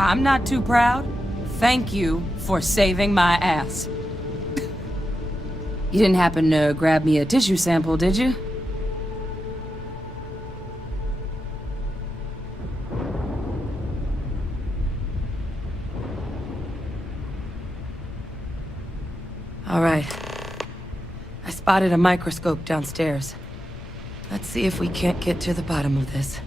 I'm not too proud. Thank you for saving my ass. You didn't happen to grab me a tissue sample, did you? All right. I spotted a microscope downstairs. Let's see if we can't get to the bottom of this.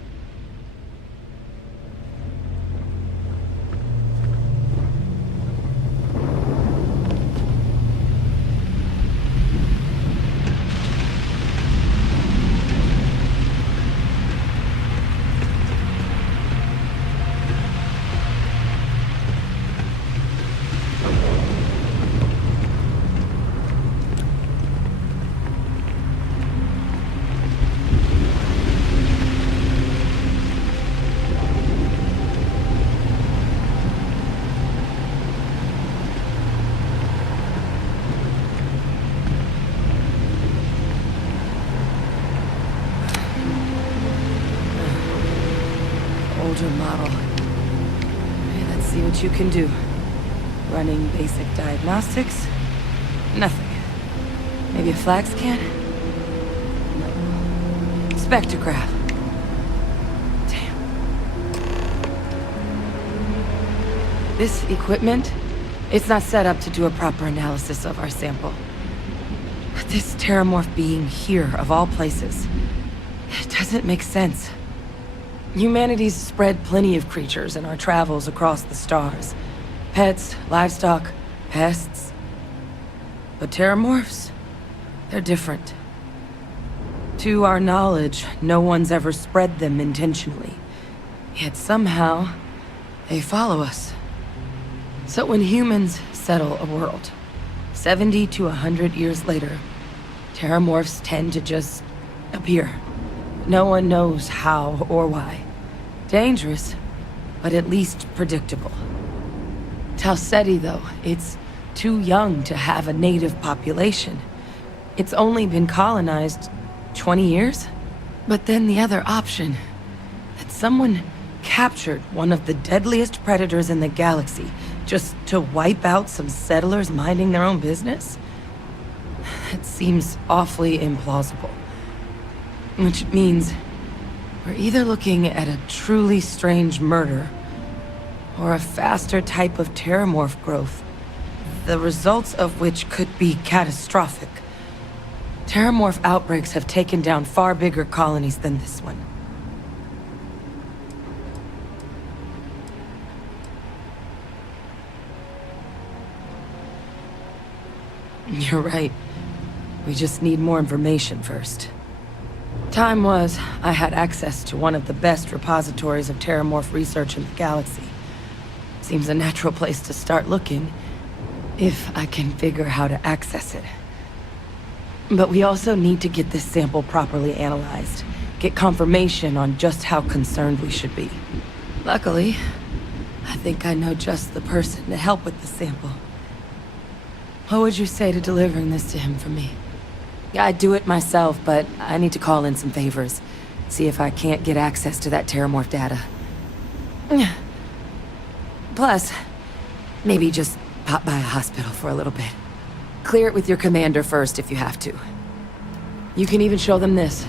Older model. Okay, let's see what you can do. Running basic diagnostics? Nothing. Maybe a flag scan? No. Spectrograph. Damn. This equipment, it's not set up to do a proper analysis of our sample. But this terramorph being here, of all places, it doesn't make sense. Humanity's spread plenty of creatures in our travels across the stars. Pets, livestock, pests. But terramorphs? They're different. To our knowledge, no one's ever spread them intentionally. Yet somehow, they follow us. So when humans settle a world, 70 to 100 years later, terramorphs tend to just appear. No one knows how or why. Dangerous, but at least predictable. Talseti, though, it's too young to have a native population. It's only been colonized 20 years? But then the other option, that someone captured one of the deadliest predators in the galaxy just to wipe out some settlers minding their own business? It seems awfully implausible. Which means we're either looking at a truly strange murder or a faster type of terramorph growth, the results of which could be catastrophic. Terramorph outbreaks have taken down far bigger colonies than this one. You're right. We just need more information first. Time was, I had access to one of the best repositories of terramorph research in the galaxy. Seems a natural place to start looking, if I can figure how to access it. But we also need to get this sample properly analyzed, get confirmation on just how concerned we should be. Luckily, I think I know just the person to help with the sample. What would you say to delivering this to him for me? I'd do it myself, but I need to call in some favors. See if I can't get access to that terramorph data. Plus, maybe just pop by a hospital for a little bit. Clear it with your commander first if you have to. You can even show them this.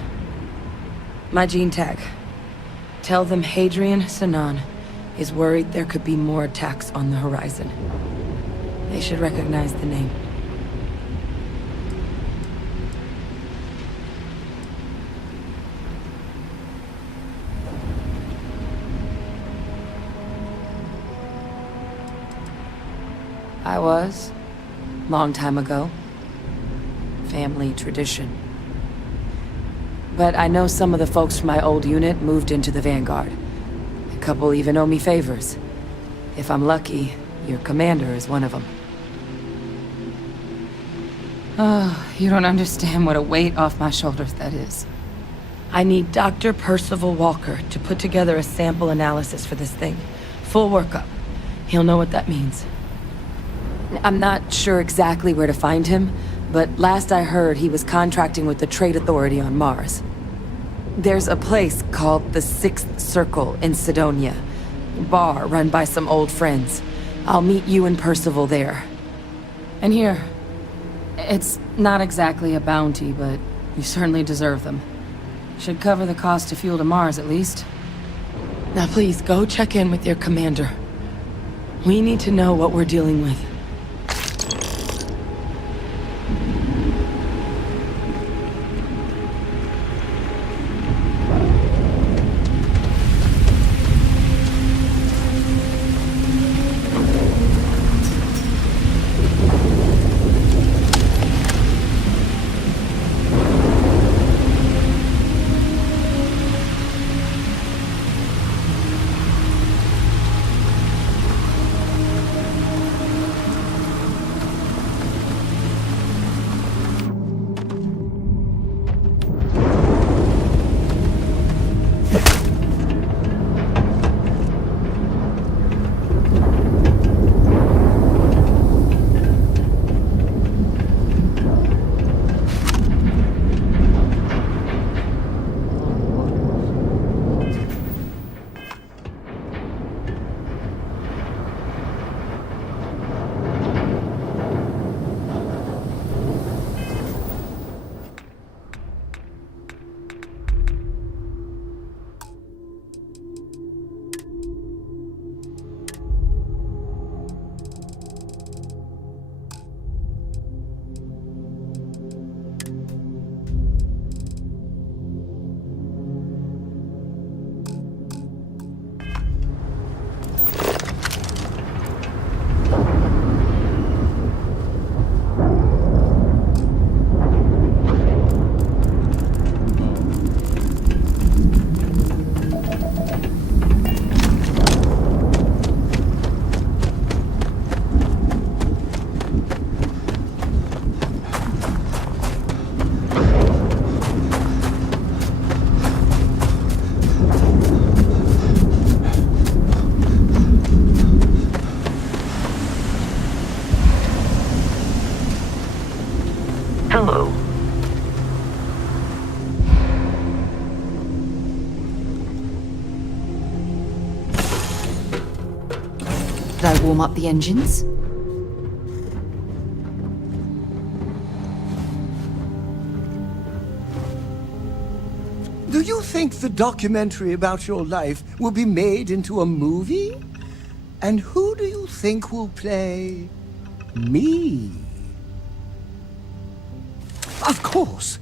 My gene tag. Tell them Hadrian Sinan is worried there could be more attacks on the horizon. They should recognize the name. I was. Long time ago. Family tradition. But I know some of the folks from my old unit moved into the Vanguard. A couple even owe me favors. If I'm lucky, your commander is one of them. Oh, you don't understand what a weight off my shoulders that is. I need Dr. Percival Walker to put together a sample analysis for this thing. Full workup. He'll know what that means. I'm not sure exactly where to find him, but last I heard he was contracting with the Trade Authority on Mars. There's a place called the Sixth Circle in Sidonia. A bar run by some old friends. I'll meet you and Percival there. And here, it's not exactly a bounty, but you certainly deserve them. Should cover the cost of fuel to Mars, at least. Now please, go check in with your commander. We need to know what we're dealing with. Hello. Did I warm up the engines? Do you think the documentary about your life will be made into a movie? And who do you think will play me? Of course,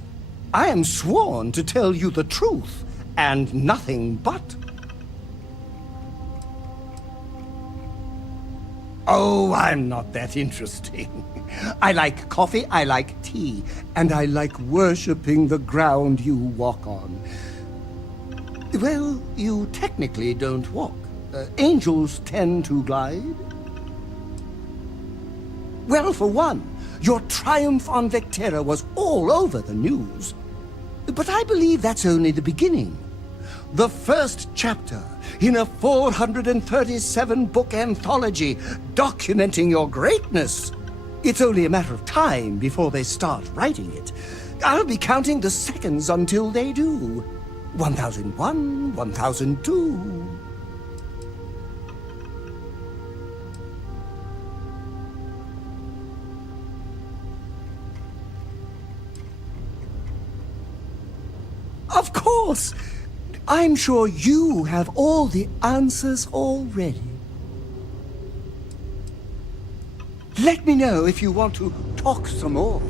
I am sworn to tell you the truth and nothing but. Oh, I'm not that interesting. I like coffee, I like tea, and I like worshipping the ground you walk on. Well, you technically don't walk. Angels tend to glide. Well, for one, your triumph on Vectera was all over the news. But I believe that's only the beginning. The first chapter in a 437-book anthology documenting your greatness. It's only a matter of time before they start writing it. I'll be counting the seconds until they do. 1001, 1002... Of course! I'm sure you have all the answers already. Let me know if you want to talk some more.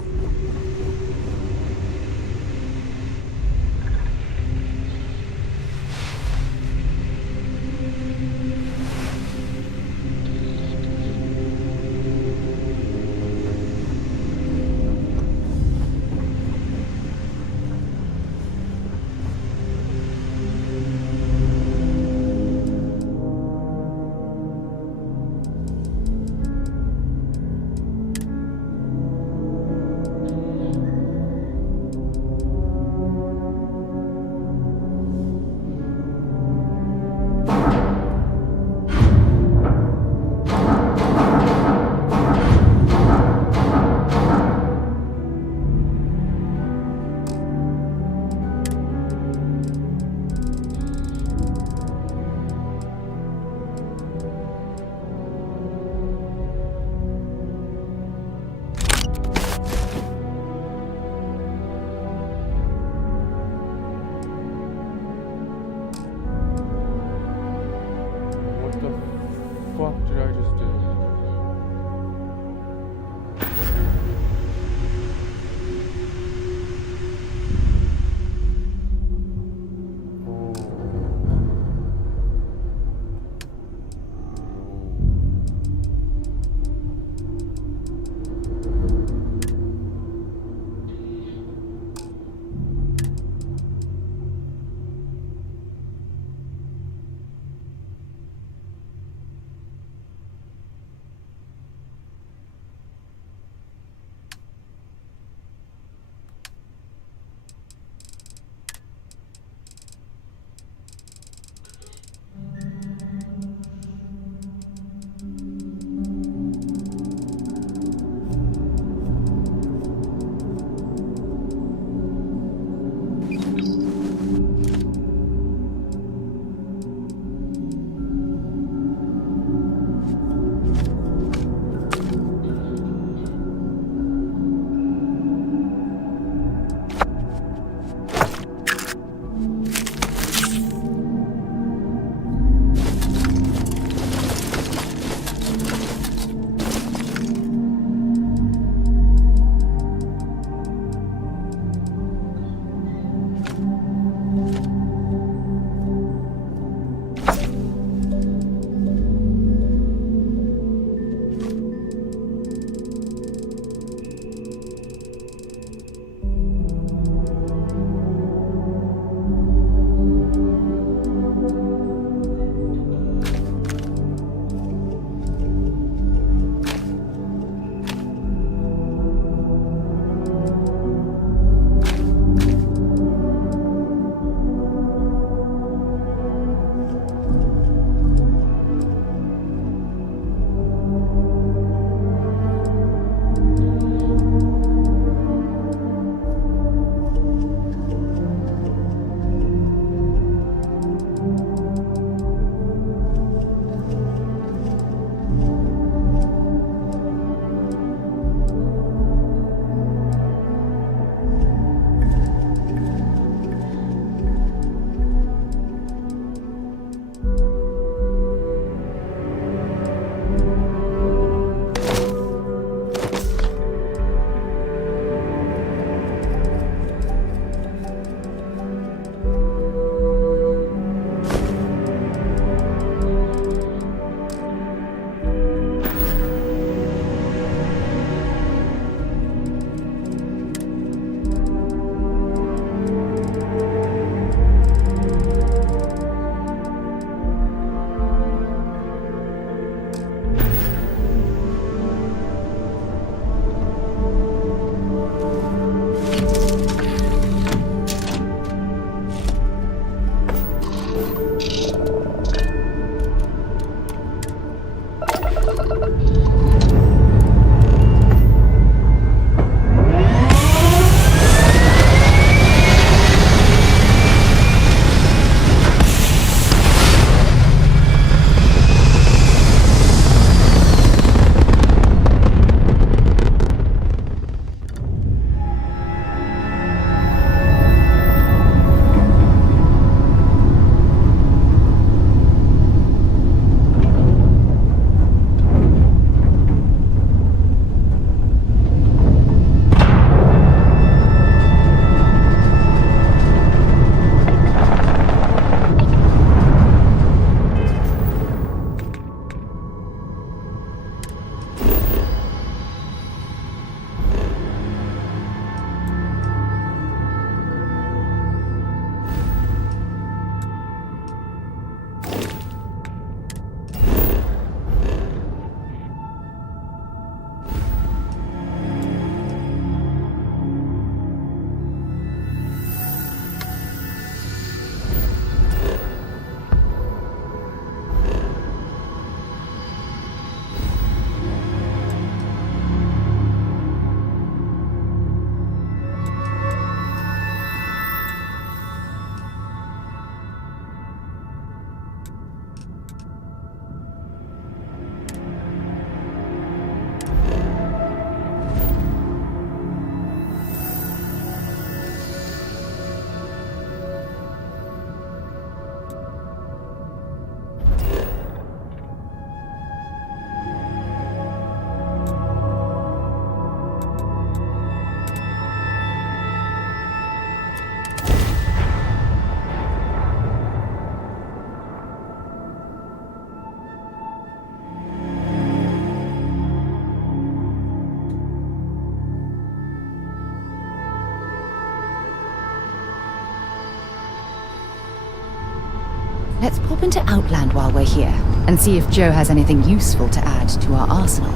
Let's pop into Outland while we're here, and see if Joe has anything useful to add to our arsenal.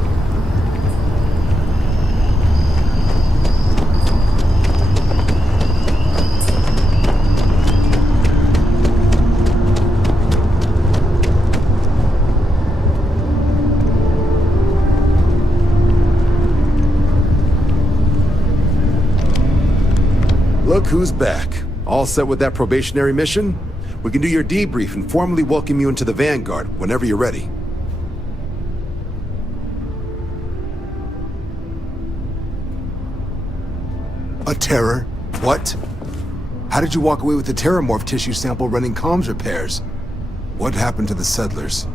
Look who's back. All set with that probationary mission? We can do your debrief and formally welcome you into the Vanguard whenever you're ready. A terror? What? How did you walk away with the terramorph tissue sample running comms repairs? What happened to the settlers?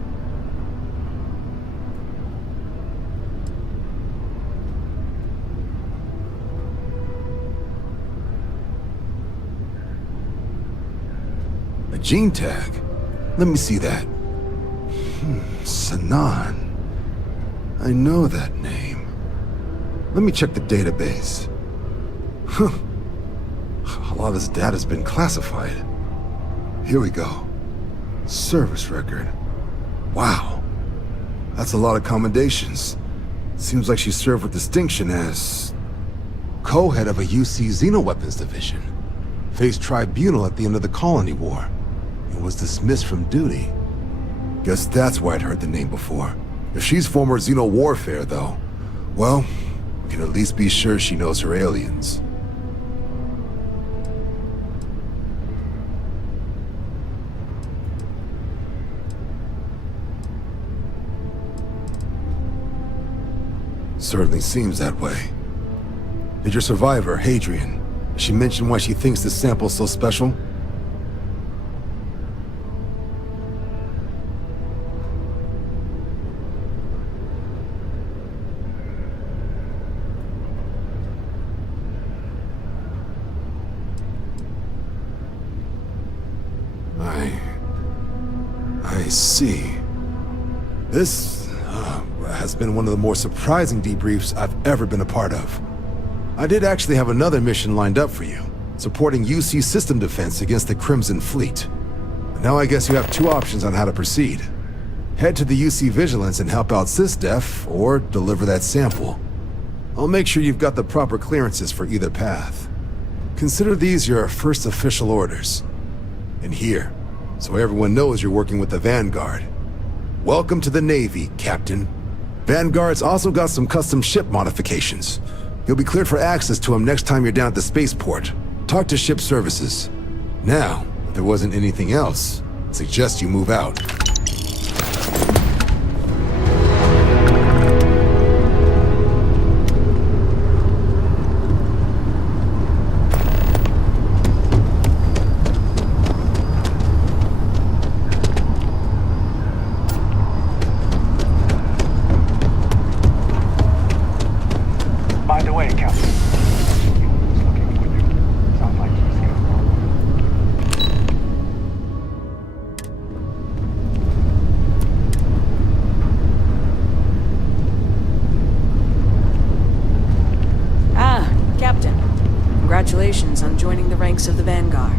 A gene tag? Let me see that. Sanan. I know that name. Let me check the database. Huh. A lot of this data's been classified. Here we go. Service record. Wow. That's a lot of commendations. Seems like she served with distinction as co-head of a UC Xenoweapons division. Faced tribunal at the end of the Colony War. And was dismissed from duty. Guess that's why I'd heard the name before. If she's former Xeno warfare, though, well, we can at least be sure she knows her aliens. Certainly seems that way. Did your survivor, Hadrian, she mention why she thinks this sample's so special? I see. This has been one of the more surprising debriefs I've ever been a part of. I did actually have another mission lined up for you, supporting UC system defense against the Crimson Fleet. Now I guess you have two options on how to proceed. Head to the UC Vigilance and help out SysDef, or deliver that sample. I'll make sure you've got the proper clearances for either path. Consider these your first official orders. And here, so everyone knows you're working with the Vanguard. Welcome to the Navy, Captain. Vanguard's also got some custom ship modifications. You'll be cleared for access to them next time you're down at the spaceport. Talk to ship services. Now, if there wasn't anything else, I'd suggest you move out. By the way, Captain, who's looking for you? Sounds like he's here. Ah, Captain. Congratulations on joining the ranks of the Vanguard.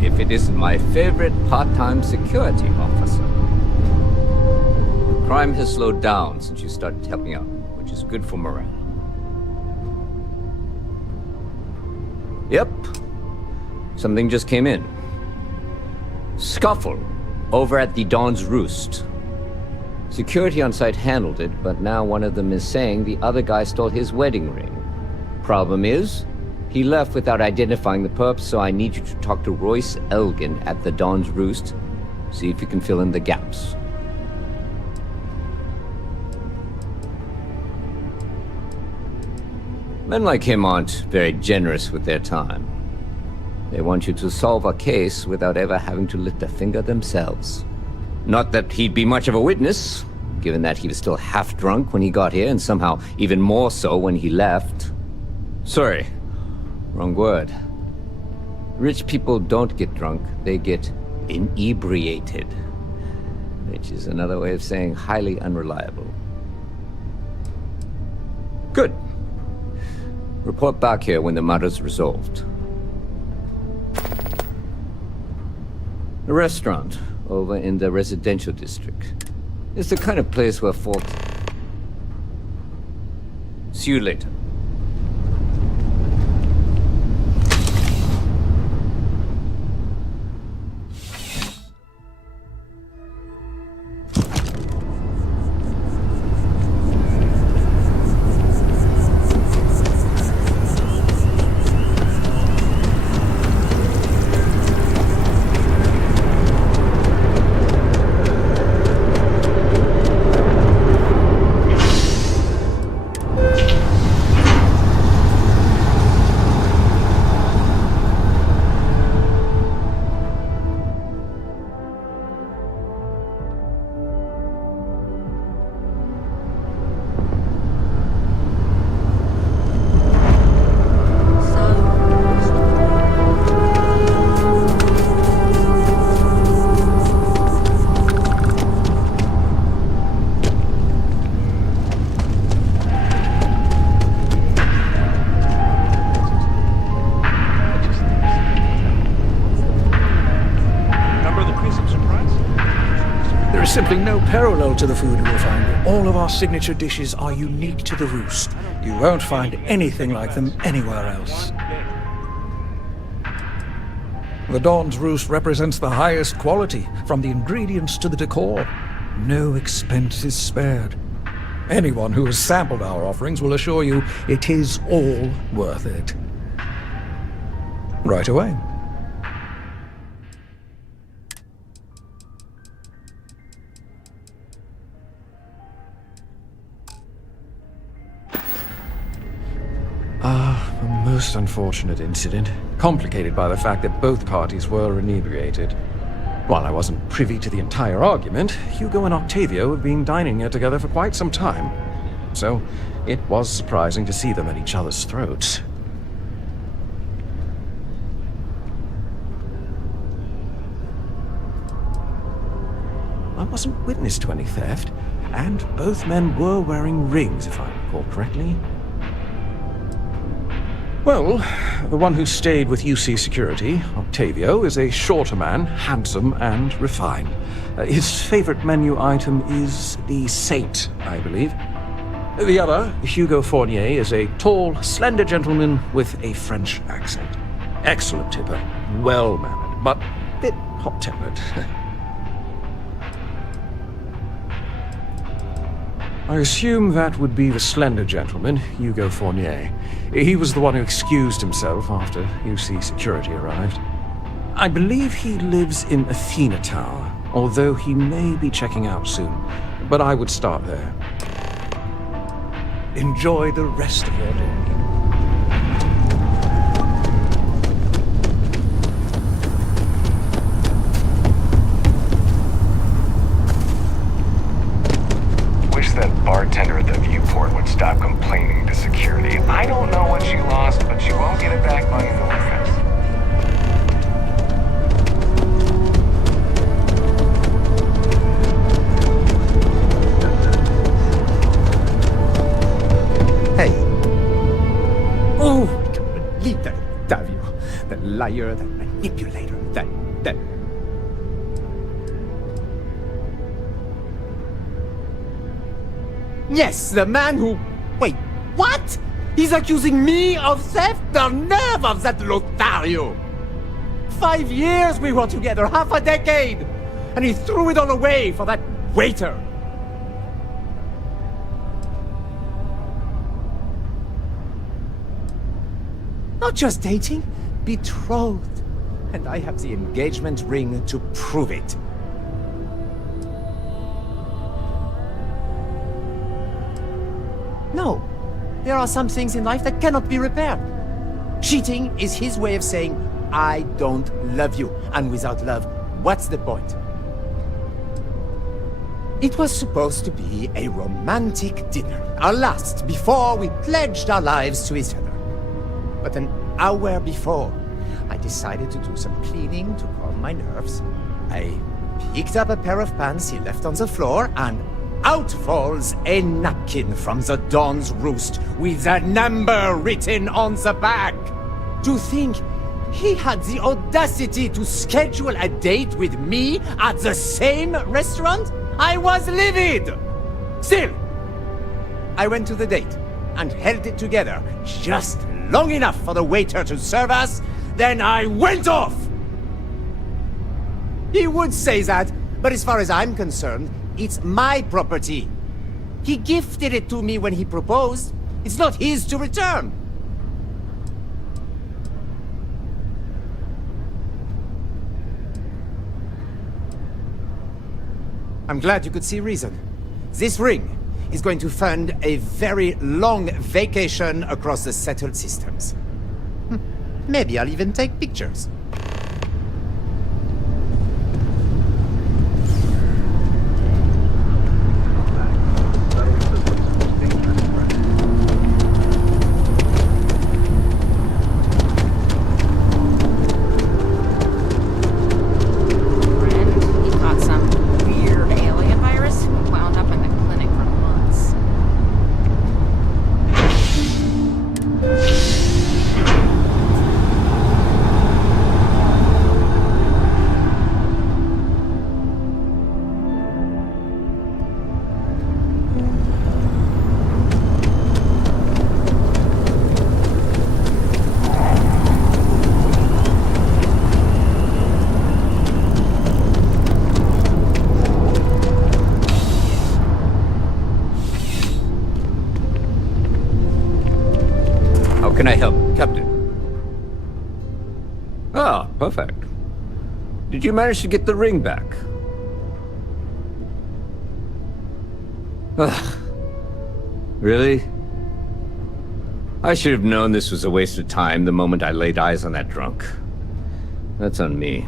If it isn't my favorite part-time security officer. Crime has slowed down since you started helping out, which is good for morale. Yep. Something just came in. Scuffle over at the Dawn's Roost. Security on site handled it, but now one of them is saying the other guy stole his wedding ring. Problem is, he left without identifying the perp, so I need you to talk to Royce Elgin at the Dawn's Roost. See if you can fill in the gaps. Men like him aren't very generous with their time. They want you to solve a case without ever having to lift a finger themselves. Not that he'd be much of a witness, given that he was still half drunk when he got here, and somehow even more so when he left. Sorry, wrong word. Rich people don't get drunk, they get inebriated. Which is another way of saying highly unreliable. Good. Report back here when the matter's resolved. The restaurant, over in the residential district, is the kind of place where folks... See you later. Simply no parallel to the food you will find here. All of our signature dishes are unique to the Roost. You won't find anything like them anywhere else. The Dawn's Roost represents the highest quality, from the ingredients to the decor. No expense is spared. Anyone who has sampled our offerings will assure you it is all worth it. Right away. A most unfortunate incident, complicated by the fact that both parties were inebriated. While I wasn't privy to the entire argument, Hugo and Octavio have been dining here together for quite some time. So, it was surprising to see them at each other's throats. I wasn't witness to any theft, and both men were wearing rings, if I recall correctly. Well, the one who stayed with UC Security, Octavio, is a shorter man, handsome and refined. His favorite menu item is the Saint, I believe. The other, Hugo Fournier, is a tall, slender gentleman with a French accent. Excellent tipper, well-mannered, but a bit hot-tempered. I assume that would be the slender gentleman, Hugo Fournier. He was the one who excused himself after UC Security arrived. I believe he lives in Athena Tower, although he may be checking out soon. But I would start there. Enjoy the rest of your day. That bartender at the viewport would stop complaining to security. I don't know what she lost, but she won't get it back by no offense. Hey. Oh, I can't believe that Octavio. That liar, that manipulator, that... Yes, the man who... Wait, what? He's accusing me of theft? The nerve of that Lothario! 5 years we were together, half a decade! And he threw it all away for that waiter! Not just dating, betrothed. And I have the engagement ring to prove it. No, there are some things in life that cannot be repaired. Cheating is his way of saying, I don't love you. And without love, what's the point? It was supposed to be a romantic dinner, our last, before we pledged our lives to each other. But an hour before, I decided to do some cleaning to calm my nerves. I picked up a pair of pants he left on the floor, and out falls a napkin from the Dawn's Roost with a number written on the back. To think he had the audacity to schedule a date with me at the same restaurant? I was livid! Still, I went to the date and held it together just long enough for the waiter to serve us, then I went off! He would say that, but as far as I'm concerned, it's my property. He gifted it to me when he proposed. It's not his to return. I'm glad you could see reason. This ring is going to fund a very long vacation across the settled systems. Maybe I'll even take pictures. He caught some weird alien virus and wound up in the clinic for months. How can I help, Captain? Ah, perfect. Did you manage to get the ring back? Ugh. Really? I should have known this was a waste of time the moment I laid eyes on that drunk. That's on me.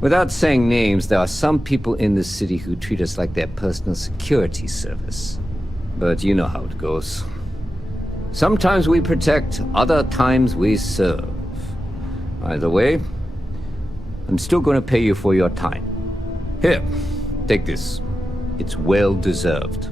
Without saying names, there are some people in this city who treat us like their personal security service. But you know how it goes. Sometimes we protect, other times we serve. Either way, I'm still going to pay you for your time. Here, take this. It's well deserved.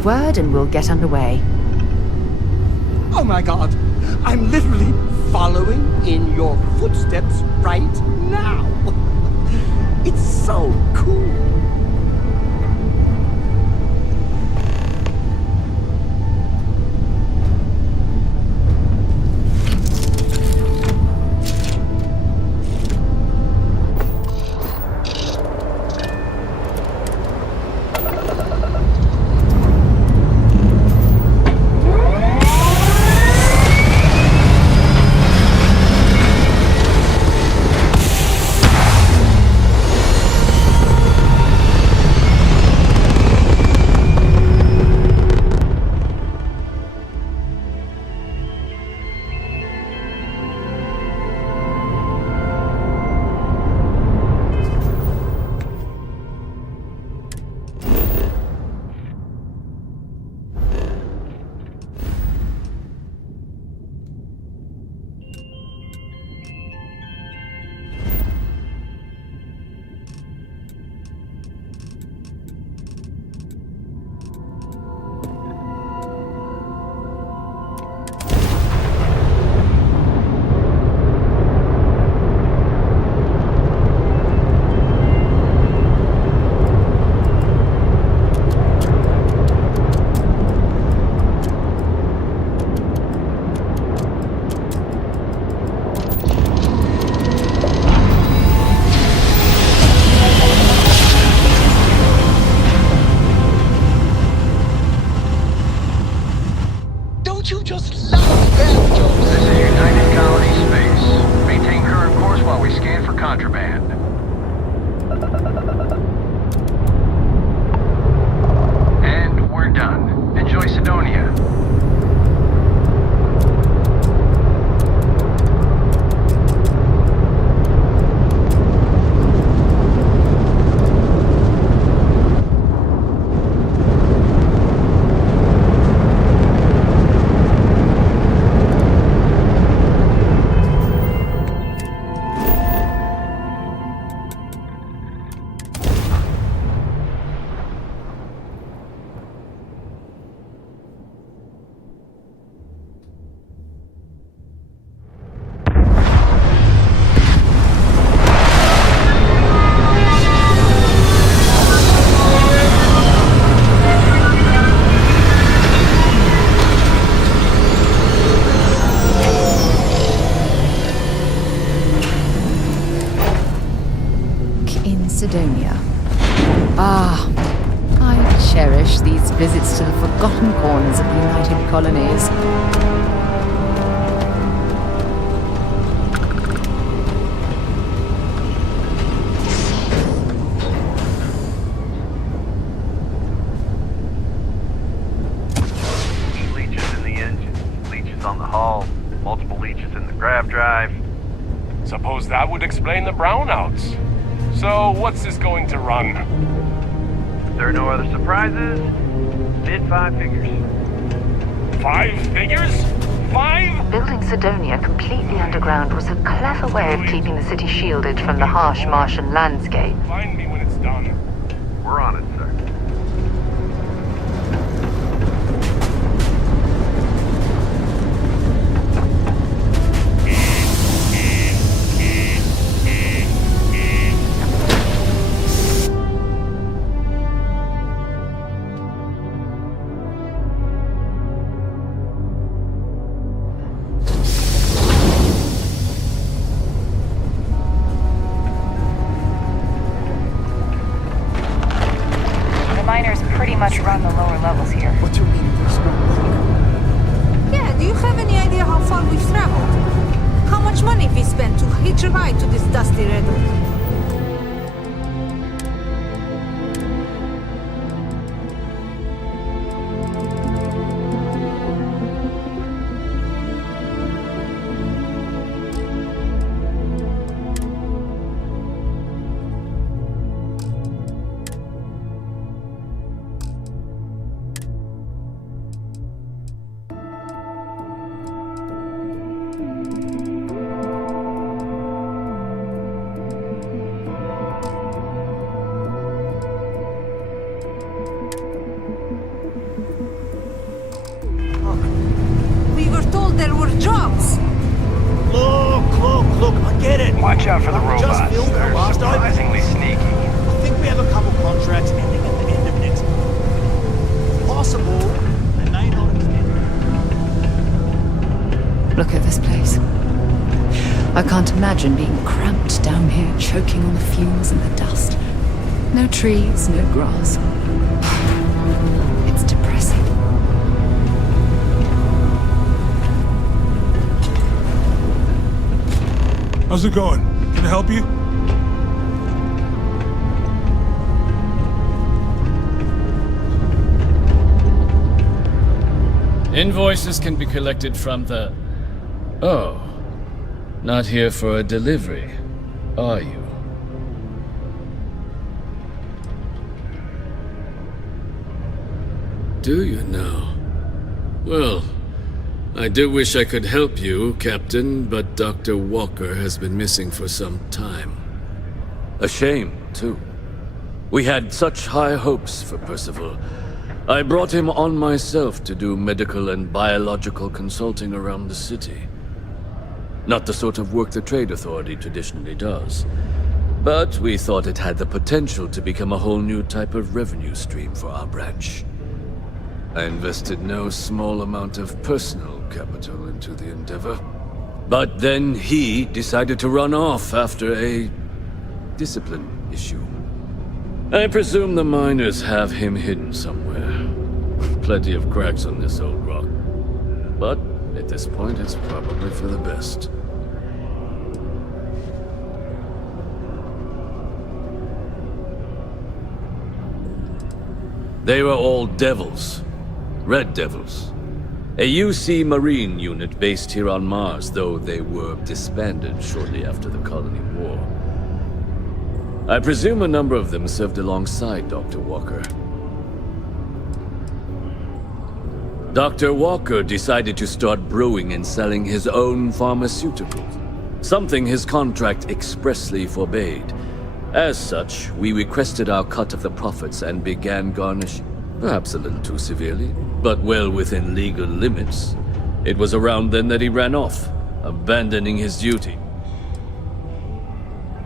the word and we'll get underway. Oh my god! I'm literally following in your footsteps right now! It's so cool! Don't you just love bad jokes? This is United Colony Space. Maintain current course while we scan for contraband. And we're done. Enjoy Sidonia. Sidonia. Ah, I cherish these visits to the forgotten corners of the United Colonies. Leeches in the engine, leeches on the hull, multiple leeches in the grav drive. Suppose that would explain the brownouts. So, what's this going to run? If there are no other surprises, mid 5 figures. 5 figures? 5? Building Sidonia completely underground was a clever way of keeping the city shielded from the harsh Martian landscape. Find me when it's done. We're on it, sir. Much run the lower levels here. What do you mean there's no luck? Yeah, do you have any idea how far we've traveled? How much money we spent to hitch a ride to this dusty red? there were jobs. Look, I get it. Watch out for the robots. Just filled They're the last surprisingly sneaky. I think we have a couple contracts ending at the end of next month. If possible, they may not extend. Look at this place. I can't imagine being cramped down here, choking on the fumes and the dust. No trees, no grass. It's depressing. How's it going? Can I help you? Invoices can be collected from the... Oh. Not here for a delivery, are you? Do you now? Well, I do wish I could help you, Captain, but Dr. Walker has been missing for some time. A shame, too. We had such high hopes for Percival. I brought him on myself to do medical and biological consulting around the city. Not the sort of work the Trade Authority traditionally does. But we thought it had the potential to become a whole new type of revenue stream for our branch. I invested no small amount of personal capital into the endeavor. But then he decided to run off after a discipline issue. I presume the miners have him hidden somewhere. Plenty of cracks on this old rock. But at this point, it's probably for the best. They were all devils. Red Devils. A UC Marine unit based here on Mars, though they were disbanded shortly after the Colony War. I presume a number of them served alongside Dr. Walker. Dr. Walker decided to start brewing and selling his own pharmaceuticals, something his contract expressly forbade. As such, we requested our cut of the profits and began garnishing. Perhaps a little too severely, but well within legal limits. It was around then that he ran off, abandoning his duty.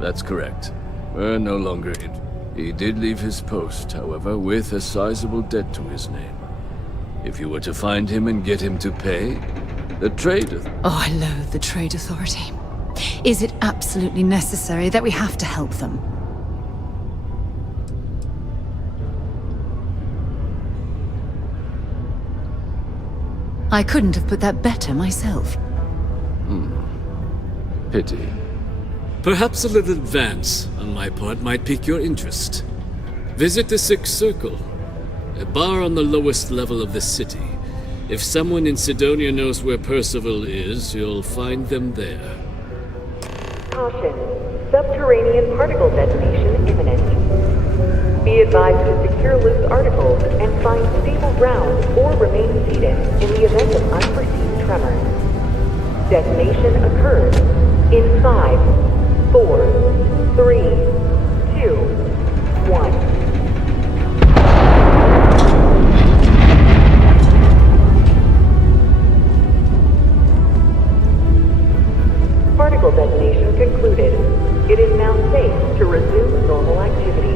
That's correct. We're no longer in. He did leave his post, however, with a sizable debt to his name. If you were to find him and get him to pay, the Trade... Oh, I loathe the Trade Authority. Is it absolutely necessary that we have to help them? I couldn't have put that better myself. Pity. Perhaps a little advance on my part might pique your interest. Visit the Sixth Circle, a bar on the lowest level of the city. If someone in Sidonia knows where Percival is, you'll find them there. Caution. Subterranean particle detonation imminent. Be advised to secure loose articles and find stable ground or remain seated in the event of unforeseen tremors. Detonation occurs in 5, 4, 3, 2, 1. Particle detonation concluded. It is now safe to resume normal activity.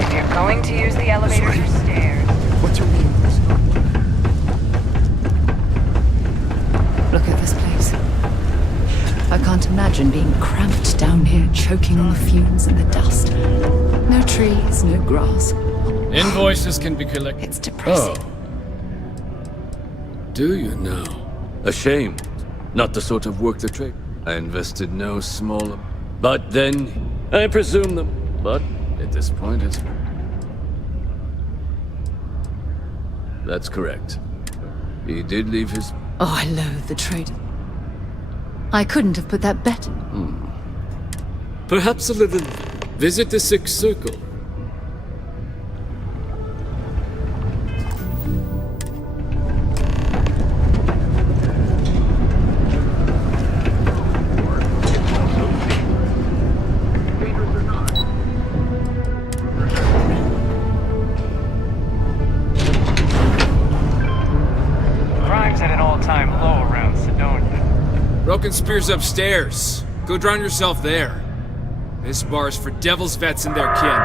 If you're going to use the elevators or stairs. What do you mean? Look at this place. I can't imagine being cramped down here, choking on the fumes and the dust. No trees, no grass. Invoices can be collected. It's depressing. Oh. Do you now? A shame. Not the sort of work the Trade. I invested no small... But then, I presume them. But at this point, it's... That's correct. He did leave his... Oh, I loathe the Trade. I couldn't have put that better. Perhaps a little... Visit the Sixth Circle. broken spear's upstairs. Go drown yourself there. This bar's for devil's vets and their kin.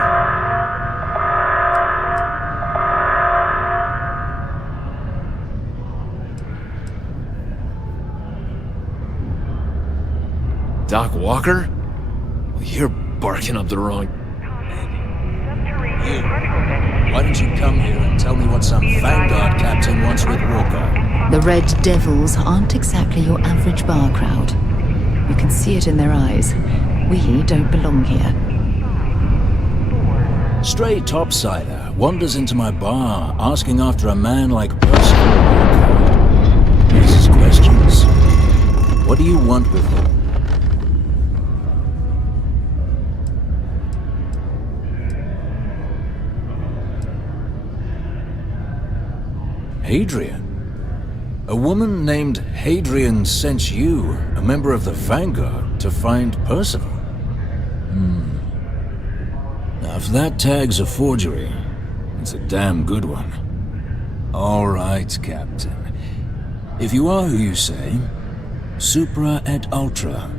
Doc Walker? Well, you're barking up the wrong... You. Why don't you come here and tell me what some Vanguard captain wants with Walker? The Red Devils aren't exactly your average bar crowd. You can see it in their eyes. We don't belong here. Stray topsider wanders into my bar asking after a man like Percival Walker. He asks questions. What do you want with him? Hadrian? A woman named Hadrian sent you, a member of the Vanguard, to find Percival? Now, if that tag's a forgery, it's a damn good one. All right, Captain. If you are who you say, Supra et Ultra.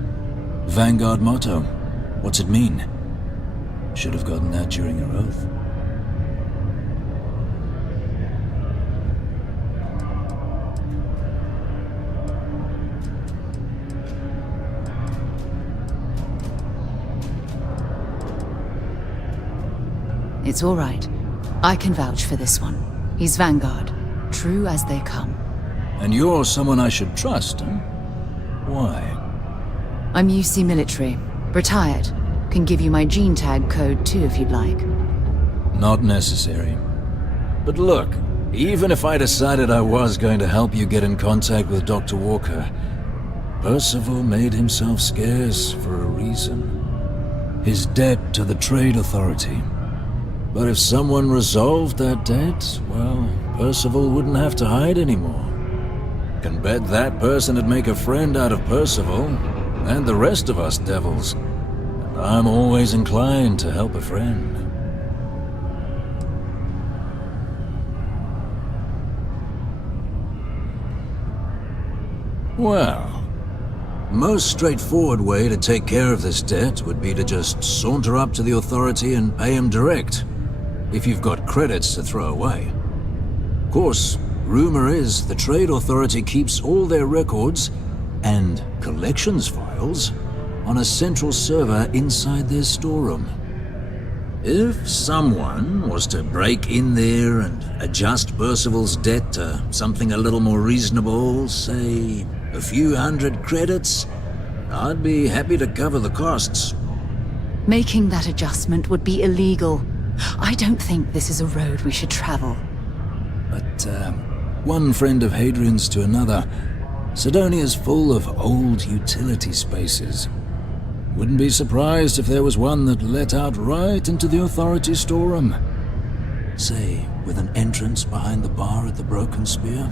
Vanguard motto. What's it mean? Should have gotten that during your oath. It's all right. I can vouch for this one. He's Vanguard. True as they come. And you're someone I should trust, huh? Why? I'm UC military. Retired. Can give you my gene tag code too if you'd like. Not necessary. But look, even if I decided I was going to help you get in contact with Dr. Walker, Percival made himself scarce for a reason. His debt to the Trade Authority. But if someone resolved that debt, well, Percival wouldn't have to hide anymore. Can bet that person would make a friend out of Percival, and the rest of us devils. And I'm always inclined to help a friend. Well, most straightforward way to take care of this debt would be to just saunter up to the Authority and pay him direct. If you've got credits to throw away. Of course, rumor is the Trade Authority keeps all their records and collections files on a central server inside their storeroom. If someone was to break in there and adjust Percival's debt to something a little more reasonable, say a few hundred credits, I'd be happy to cover the costs. Making that adjustment would be illegal. I don't think this is a road we should travel. But, one friend of Hadrian's to another, Sidonia's full of old utility spaces. Wouldn't be surprised if there was one that let out right into the Authority storeroom. Say, with an entrance behind the bar at the Broken Spear.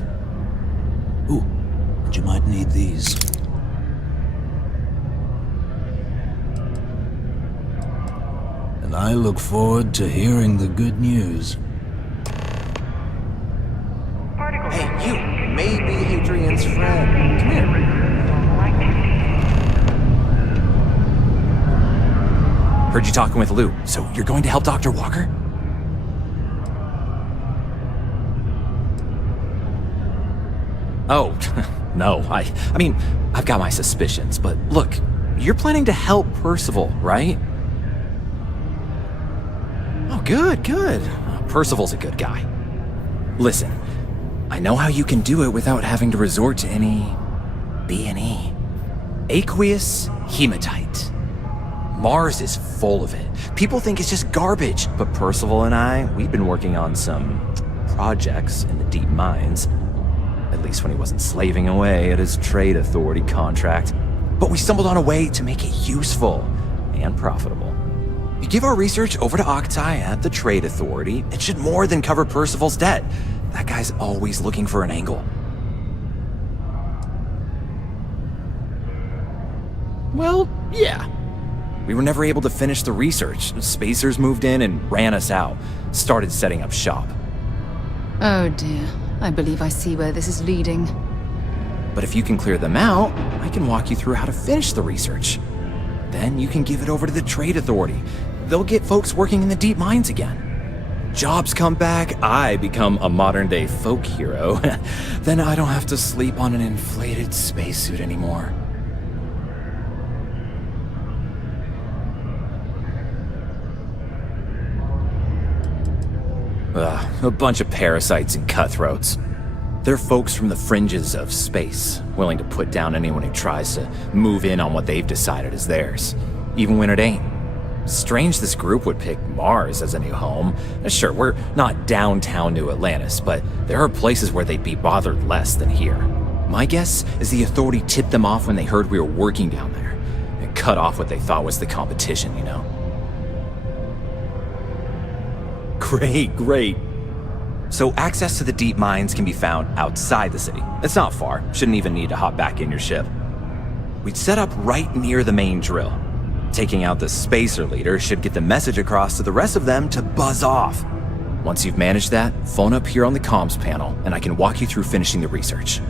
Ooh, and you might need these. And I look forward to hearing the good news. Hey, you may be Hadrian's friend. Come here. Heard you talking with Lou, so you're going to help Dr. Walker? Oh, no, I mean, I've got my suspicions, but look, you're planning to help Percival, right? Oh, good. Percival's a good guy. Listen, I know how you can do it without having to resort to any B&E. Aqueous hematite. Mars is full of it. People think it's just garbage, but Percival and I, we've been working on some projects in the deep mines. At least when he wasn't slaving away at his Trade Authority contract. But we stumbled on a way to make it useful and profitable. You give our research over to Octai at the Trade Authority, it should more than cover Percival's debt. That guy's always looking for an angle. Well, yeah. We were never able to finish the research. Spacers moved in and ran us out. Started setting up shop. Oh dear. I believe I see where this is leading. But if you can clear them out, I can walk you through how to finish the research. Then you can give it over to the Trade Authority. They'll get folks working in the deep mines again. Jobs come back, I become a modern-day folk hero. Then I don't have to sleep on an inflated spacesuit anymore. Ugh, a bunch of parasites and cutthroats. They're folks from the fringes of space, willing to put down anyone who tries to move in on what they've decided is theirs, even when it ain't. Strange this group would pick Mars as a new home. Sure, we're not downtown New Atlantis, but there are places where they'd be bothered less than here. My guess is the Authority tipped them off when they heard we were working down there, and cut off what they thought was the competition, you know? Great. So access to the deep mines can be found outside the city. It's not far, shouldn't even need to hop back in your ship. We'd set up right near the main drill. Taking out the spacer leader should get the message across to the rest of them to buzz off. Once you've managed that, phone up here on the comms panel, and I can walk you through finishing the research.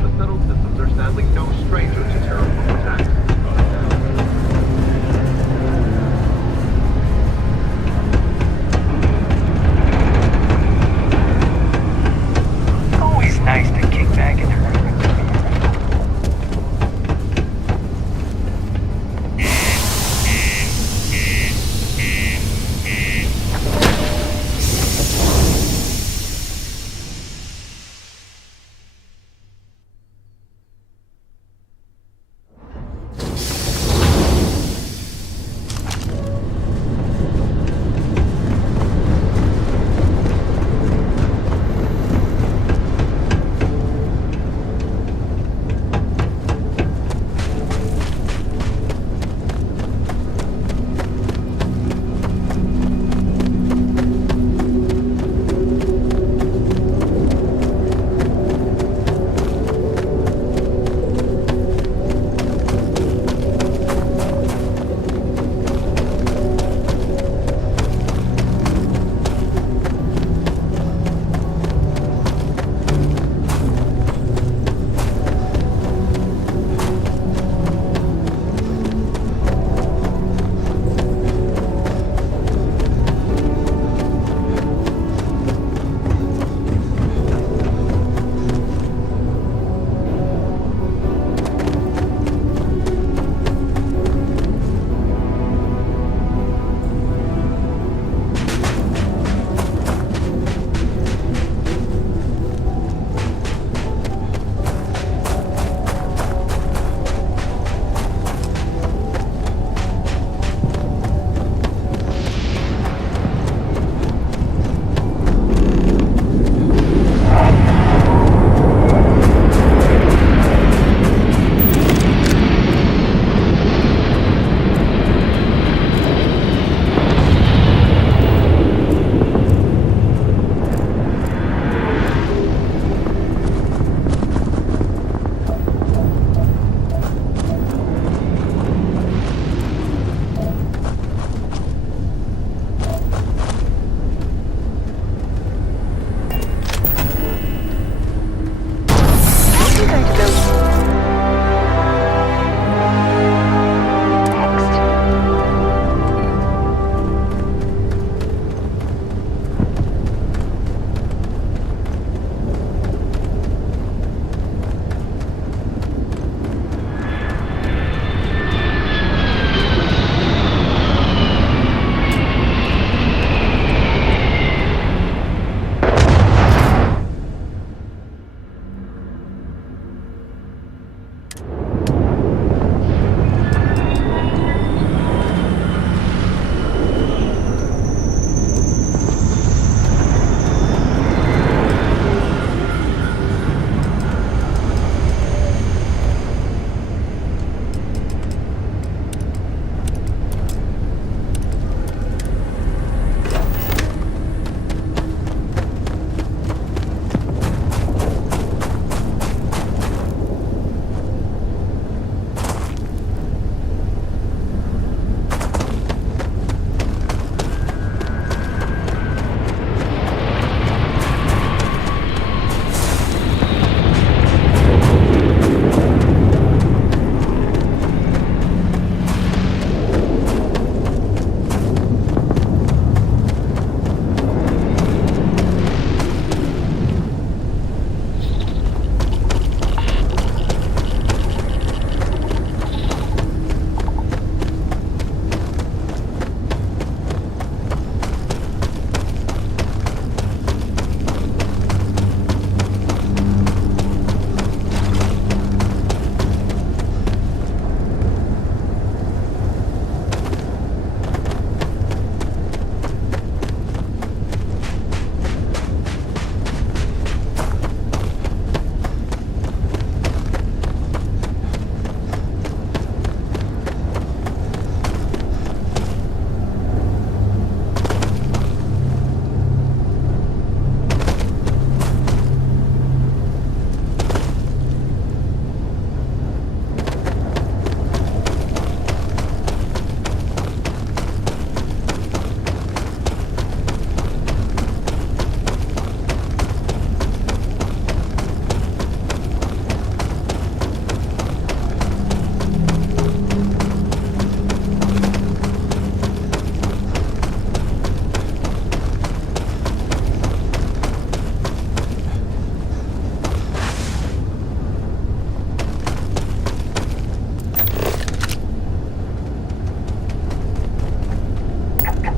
The settled systems are sadly no stranger to terraform attacks. Always nice to kick back and hurt.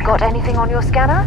Got anything on your scanner?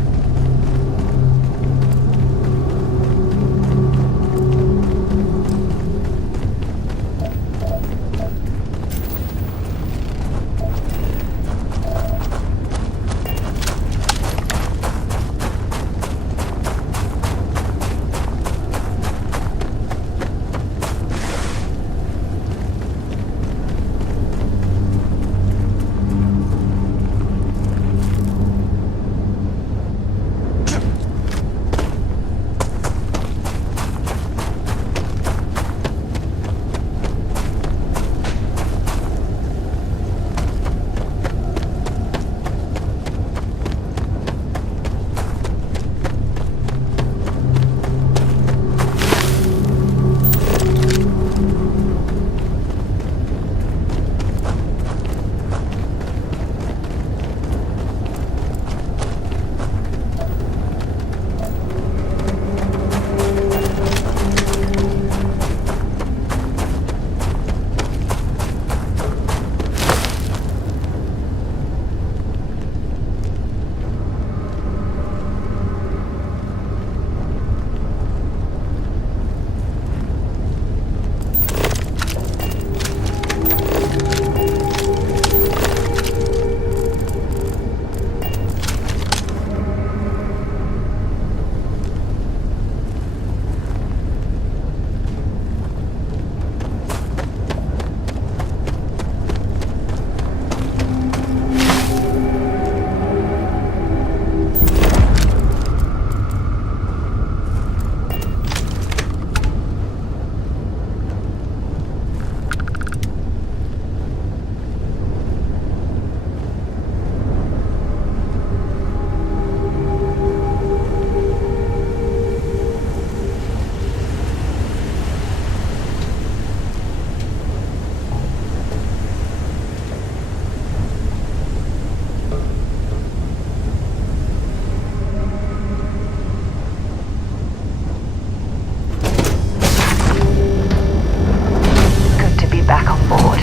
Back on board.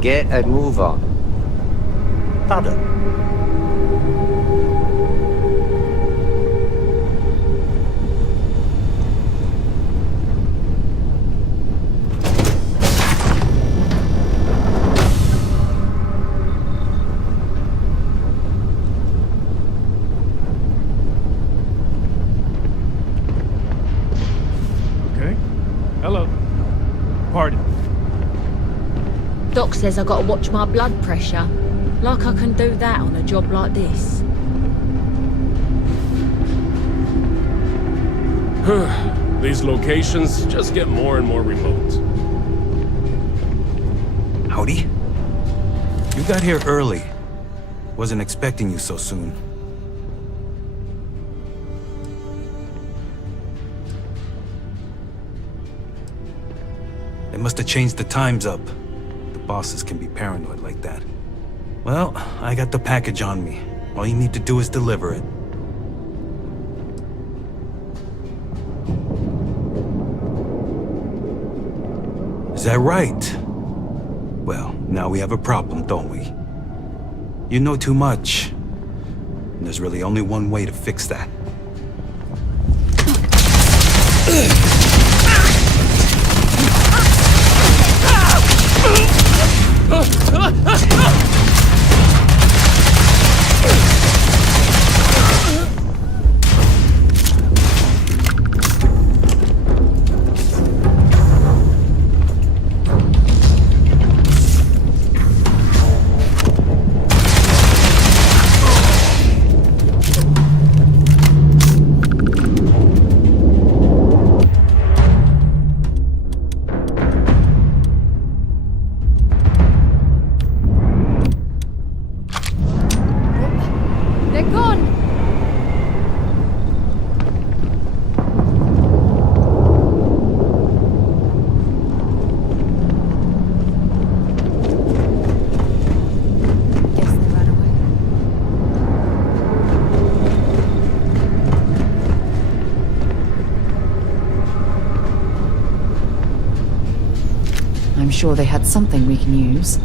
Get a move on. Pardon? Okay. Hello. Pardon. Doc says I gotta watch my blood pressure. Like I can do that on a job like this. These locations just get more and more remote. Howdy. You got here early. Wasn't expecting you so soon. They must have changed the times up. Bosses can be paranoid like that. Well, I got the package on me. All you need to do is deliver it. Is that right? Well, now we have a problem, don't we? You know too much. And there's really only one way to fix that. sure they had something we can use.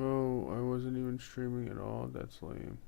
Oh, I wasn't even streaming at all. That's lame.